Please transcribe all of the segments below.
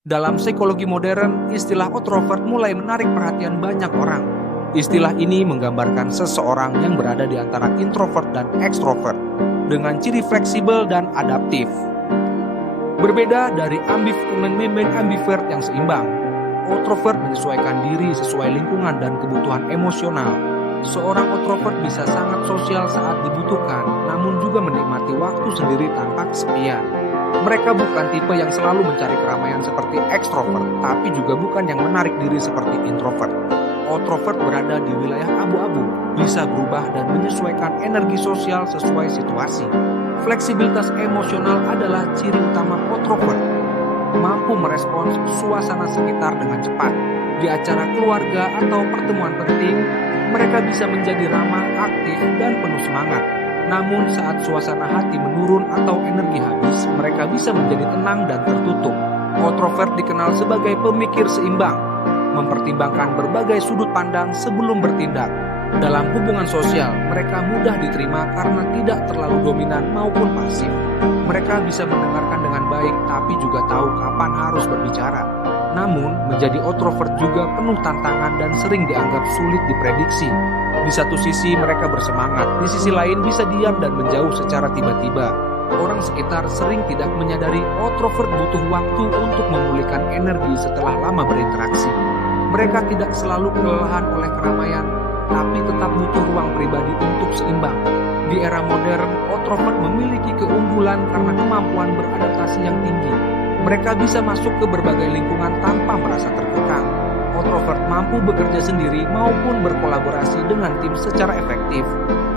Dalam psikologi modern, istilah introvert mulai menarik perhatian banyak orang. Istilah ini menggambarkan seseorang yang berada di antara introvert dan ekstrovert, dengan ciri fleksibel dan adaptif. Berbeda dari ambivert yang seimbang, introvert menyesuaikan diri sesuai lingkungan dan kebutuhan emosional. Seorang introvert bisa sangat sosial saat dibutuhkan, namun juga menikmati waktu sendiri tanpa kesepian. Mereka bukan tipe yang selalu mencari keramaian seperti ekstrovert, tapi juga bukan yang menarik diri seperti introvert. Introvert berada di wilayah abu-abu, bisa berubah dan menyesuaikan energi sosial sesuai situasi. Fleksibilitas emosional adalah ciri utama introvert. Mampu merespons suasana sekitar dengan cepat. Di acara keluarga atau pertemuan penting, mereka bisa menjadi ramah, aktif, dan penuh semangat. Namun saat suasana hati menurun atau energi habis, mereka bisa menjadi tenang dan tertutup. Introvert dikenal sebagai pemikir seimbang, mempertimbangkan berbagai sudut pandang sebelum bertindak. Dalam hubungan sosial, mereka mudah diterima karena tidak terlalu dominan maupun pasif. Mereka bisa mendengarkan dengan baik, tapi juga tahu kapan harus berbicara. Namun, menjadi introvert juga penuh tantangan dan sering dianggap sulit diprediksi. Di satu sisi mereka bersemangat, di sisi lain bisa diam dan menjauh secara tiba-tiba. Orang sekitar sering tidak menyadari introvert butuh waktu untuk memulihkan energi setelah lama berinteraksi. Mereka tidak selalu kelelahan oleh keramaian, tapi tetap butuh ruang pribadi untuk seimbang. Di era modern, introvert memiliki keunggulan karena kemampuan beradaptasi yang tinggi. Mereka bisa masuk ke berbagai lingkungan tanpa merasa terkekang. Introvert mampu bekerja sendiri maupun berkolaborasi dengan tim secara efektif.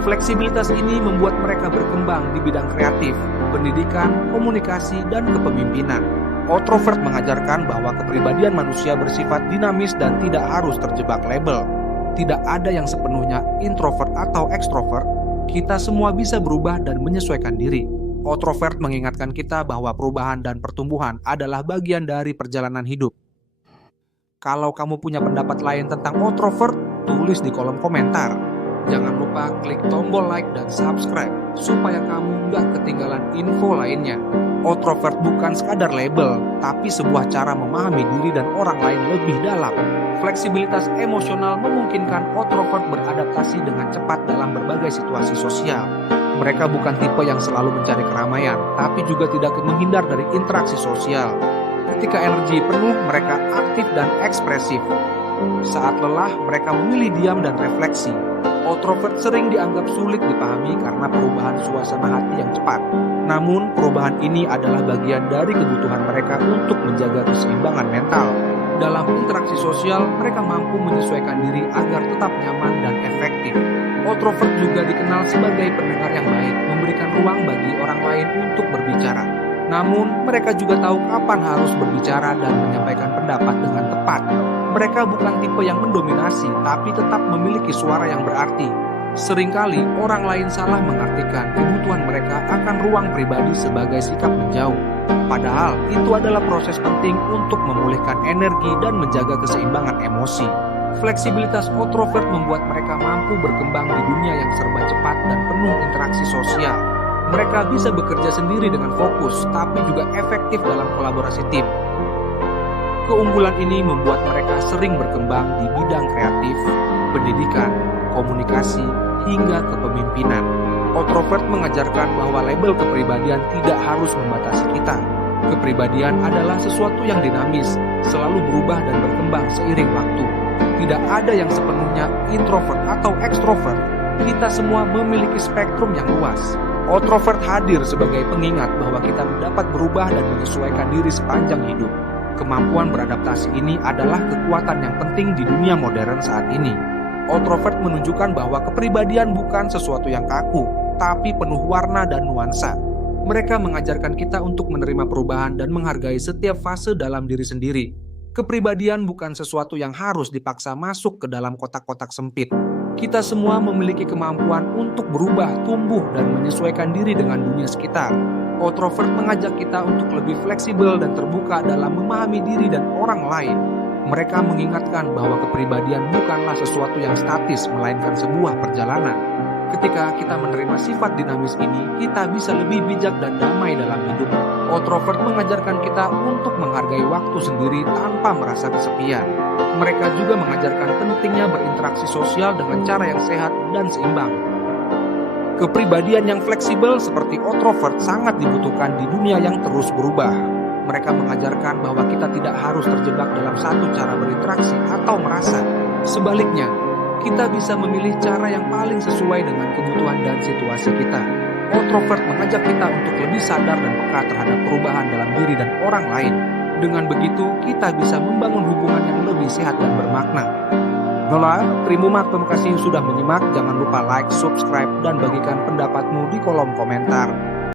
Fleksibilitas ini membuat mereka berkembang di bidang kreatif, pendidikan, komunikasi, dan kepemimpinan. Introvert mengajarkan bahwa kepribadian manusia bersifat dinamis dan tidak harus terjebak label. Tidak ada yang sepenuhnya introvert atau ekstrovert. Kita semua bisa berubah dan menyesuaikan diri. Introvert mengingatkan kita bahwa perubahan dan pertumbuhan adalah bagian dari perjalanan hidup. Kalau kamu punya pendapat lain tentang introvert, tulis di kolom komentar. Jangan lupa klik tombol like dan subscribe supaya kamu nggak ketinggalan info lainnya. Introvert bukan sekadar label, tapi sebuah cara memahami diri dan orang lain lebih dalam. Fleksibilitas emosional memungkinkan introvert beradaptasi dengan cepat dalam berbagai situasi sosial. Mereka bukan tipe yang selalu mencari keramaian, tapi juga tidak menghindar dari interaksi sosial. Ketika energi penuh, mereka aktif dan ekspresif. Saat lelah, mereka memilih diam dan refleksi. Introvert sering dianggap sulit dipahami karena perubahan suasana hati yang cepat. Namun, perubahan ini adalah bagian dari kebutuhan mereka untuk menjaga keseimbangan mental. Dalam interaksi sosial, mereka mampu menyesuaikan diri agar tetap nyaman dan efektif. Introvert juga dikenal sebagai pendengar yang baik, memberikan ruang bagi orang lain untuk berbicara. Namun, mereka juga tahu kapan harus berbicara dan menyampaikan pendapat dengan tepat. Mereka bukan tipe yang mendominasi, tapi tetap memiliki suara yang berarti. Seringkali, orang lain salah mengartikan kebutuhan mereka akan ruang pribadi sebagai sikap menjauh. Padahal, itu adalah proses penting untuk memulihkan energi dan menjaga keseimbangan emosi. Fleksibilitas introvert membuat mereka mampu berkembang di dunia yang serba cepat dan penuh interaksi sosial. Mereka bisa bekerja sendiri dengan fokus, tapi juga efektif dalam kolaborasi tim. Keunggulan ini membuat mereka sering berkembang di bidang kreatif, pendidikan, komunikasi, hingga kepemimpinan. Introvert mengajarkan bahwa label kepribadian tidak harus membatasi kita. Kepribadian adalah sesuatu yang dinamis, selalu berubah dan berkembang seiring waktu. Tidak ada yang sepenuhnya introvert atau ekstrovert. Kita semua memiliki spektrum yang luas. Introvert hadir sebagai pengingat bahwa kita dapat berubah dan menyesuaikan diri sepanjang hidup. Kemampuan beradaptasi ini adalah kekuatan yang penting di dunia modern saat ini. Introvert menunjukkan bahwa kepribadian bukan sesuatu yang kaku, tapi penuh warna dan nuansa. Mereka mengajarkan kita untuk menerima perubahan dan menghargai setiap fase dalam diri sendiri. Kepribadian bukan sesuatu yang harus dipaksa masuk ke dalam kotak-kotak sempit. Kita semua memiliki kemampuan untuk berubah, tumbuh, dan menyesuaikan diri dengan dunia sekitar. Introvert mengajak kita untuk lebih fleksibel dan terbuka dalam memahami diri dan orang lain. Mereka mengingatkan bahwa kepribadian bukanlah sesuatu yang statis, melainkan sebuah perjalanan. Ketika kita menerima sifat dinamis ini, kita bisa lebih bijak dan damai dalam hidup. Introvert mengajarkan kita untuk menghargai waktu sendiri tanpa merasa kesepian. Mereka juga mengajarkan pentingnya berinteraksi sosial dengan cara yang sehat dan seimbang. Kepribadian yang fleksibel seperti introvert sangat dibutuhkan di dunia yang terus berubah. Mereka mengajarkan bahwa kita tidak harus terjebak dalam satu cara berinteraksi atau merasa. Sebaliknya, kita bisa memilih cara yang paling sesuai dengan kebutuhan dan situasi kita. Introvert mengajak kita untuk lebih sadar dan peka terhadap perubahan dalam diri dan orang lain. Dengan begitu, kita bisa membangun hubungan yang lebih sehat dan bermakna. Nola, terima kasih sudah menyimak. Jangan lupa like, subscribe, dan bagikan pendapatmu di kolom komentar.